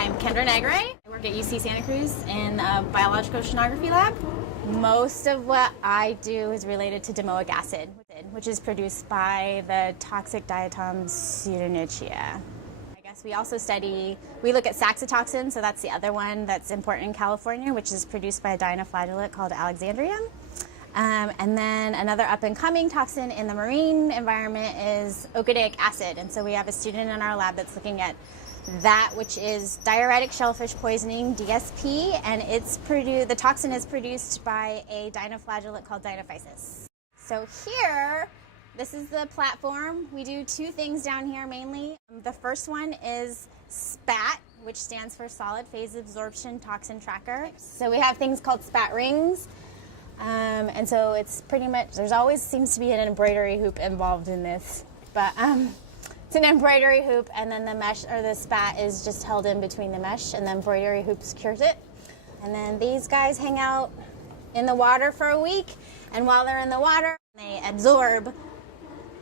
I'm Kendra Negre. I work at UC Santa Cruz in a biological oceanography lab. Most of what I do is related to domoic acid, which is produced by the toxic diatom Pseudonychia. I guess we also we look at saxitoxin, so that's the other one that's important in California, which is produced by a dinoflagellate called Alexandrium. And then another up-and-coming toxin in the marine environment is ochidaic acid. And so we have a student in our lab that's looking at that, which is diuretic shellfish poisoning, DSP, and the toxin is produced by a dinoflagellate called Dinophysis. So here, this is the platform. We do two things down here mainly. The first one is SPATT, which stands for Solid Phase Absorption Toxin Tracker. So we have things called SPATT rings. And so it's pretty much, there's always seems to be an embroidery hoop involved in this, but it's an embroidery hoop, and then the mesh or the SPATT is just held in between the mesh, and the embroidery hoop secures it. And then these guys hang out in the water for a week, and while they're in the water, they absorb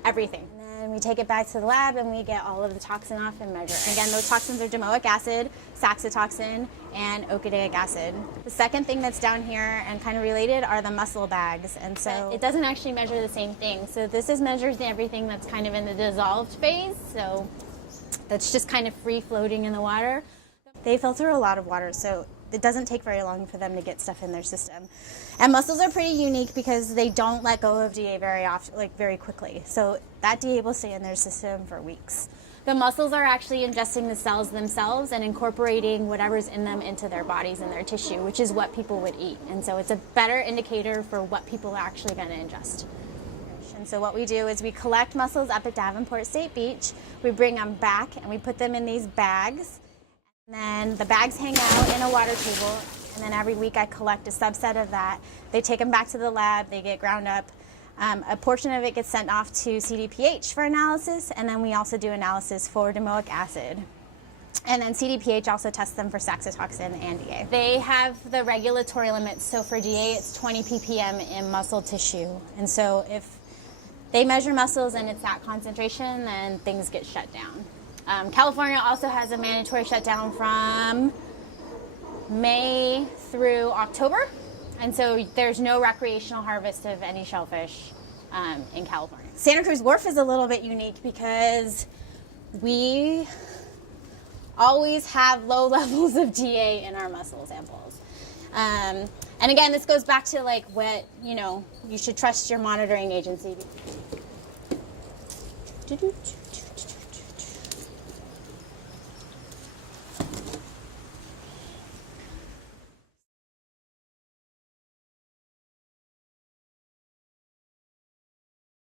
everything. And then we take it back to the lab and we get all of the toxin off and measure. And again, those toxins are domoic acid, saxitoxin, and ochidaic acid. The second thing that's down here and kind of related are the mussel bags. And so it doesn't actually measure the same thing. So this measures everything that's kind of in the dissolved phase. So that's just kind of free floating in the water. They filter a lot of water, so it doesn't take very long for them to get stuff in their system. And mussels are pretty unique because they don't let go of DA very often, like very quickly. So that DA will stay in their system for weeks. The mussels are actually ingesting the cells themselves and incorporating whatever's in them into their bodies and their tissue, which is what people would eat. And so it's a better indicator for what people are actually going to ingest. And so what we do is we collect mussels up at Davenport State Beach. We bring them back and we put them in these bags. And then the bags hang out in a water table, and then every week I collect a subset of that. They take them back to the lab, they get ground up. A portion of it gets sent off to CDPH for analysis, and then we also do analysis for domoic acid. And then CDPH also tests them for saxitoxin and DA. They have the regulatory limits, so for DA it's 20 ppm in muscle tissue. And so if they measure mussels and it's that concentration, then things get shut down. California also has a mandatory shutdown from May through October, and so there's no recreational harvest of any shellfish in California. Santa Cruz Wharf is a little bit unique because we always have low levels of DA in our mussel samples. And again, this goes back to like what, you should trust your monitoring agency.